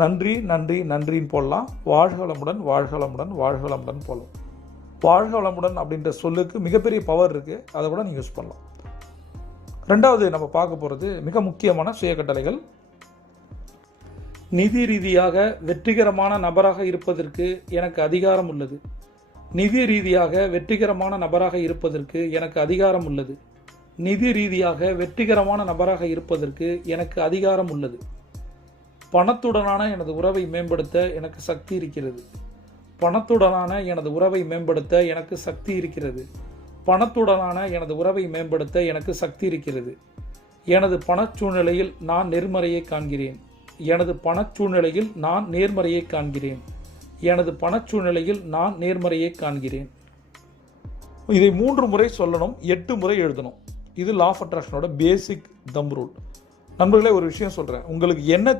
நன்றி நன்றி நன்றின்னு போடலாம். வாழ்க வளமுடன் வாழ்க வளமுடன் வாழ்க வளமுடன் போடலாம். வாழ்க வளமுடன் அப்படின்ற சொல்லுக்கு மிகப்பெரிய பவர் இருக்குது. அதை கூட நீங்கள் யூஸ் பண்ணலாம். ரெண்டாவது நம்ம பார்க்க போகிறது மிக முக்கியமான சுய கட்டளைகள். நிதி ரீதியாக வெற்றிகரமான நபராக இருப்பதற்கு எனக்கு அதிகாரம் உள்ளது. நிதி ரீதியாக வெற்றிகரமான நபராக இருப்பதற்கு எனக்கு அதிகாரம் உள்ளது. நிதி ரீதியாக வெற்றிகரமான நபராக இருப்பதற்கு எனக்கு அதிகாரம் உள்ளது. பணத்துடனான எனது உறவை மேம்படுத்த எனக்கு சக்தி இருக்கிறது. பணத்துடனான எனது உறவை மேம்படுத்த எனக்கு சக்தி இருக்கிறது. பணத்துடனான எனது உறவை மேம்படுத்த எனக்கு சக்தி இருக்கிறது. எனது பணச் சூழ்நிலையில் நான் நேர்மறையை காண்கிறேன். எனது பணச் சூழ்நிலையில் நான் நேர்மறையை காண்கிறேன். எனது பணச் சூழ்நிலையில் நான் நேர்மறையை காண்கிறேன். இதை 3 முறை சொல்லணும், 8 முறை எழுதணும். இது law of அட்ராக்ஷனோட basic them rule. நண்பர்களே, ஒரு விஷயம் சொல்கிறேன். உங்களுக்கு என்ன